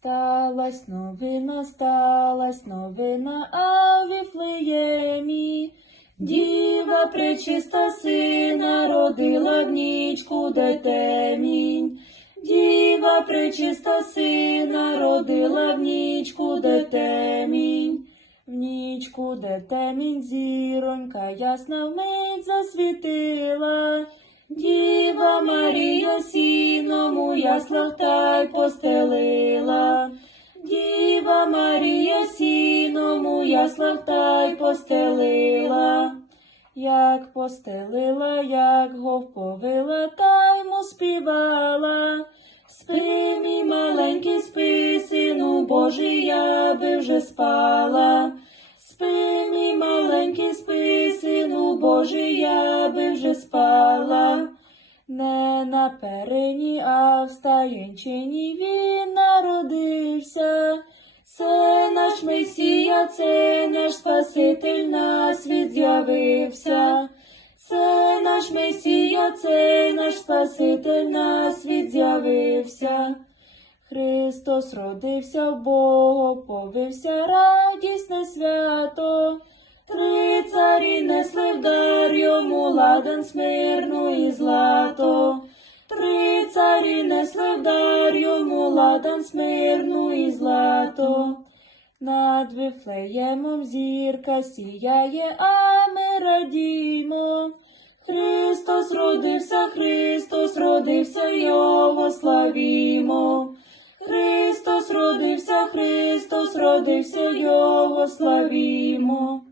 Сталась новина, сталась новина, а в Віфлеємі. Діва пречиста сина родила в нічку, де темінь. Діва пречиста сина родила в нічку, де темінь. В нічку, де темінь зіронька ясна вмить засвітила. Діва Марія у яслах та й постелила. Діва Марія сіном у яслах та й постелила. Як постелила, як говповила, та йому співала. Спи, мій маленький, спи, сину Божий, я би вже спала. Спи, мій маленький, спи, сину Божий, я би вже спала. Не на перині, а в стаєнчині він народився. Це наш Месія, це наш Спаситель на світ з'явився. Це наш Месія, це наш Спаситель на світ з'явився. Христос родився в Бога, повився радісне свято. Три царі несли в ладан смирну і злато. Три царі несли в дар йому ладан смирну і злато. Над Вифлеємом зірка сіяє, а ми радімо. Христос родився, Христос родився, Його славімо. Христос родився, Христос родився, Його славімо.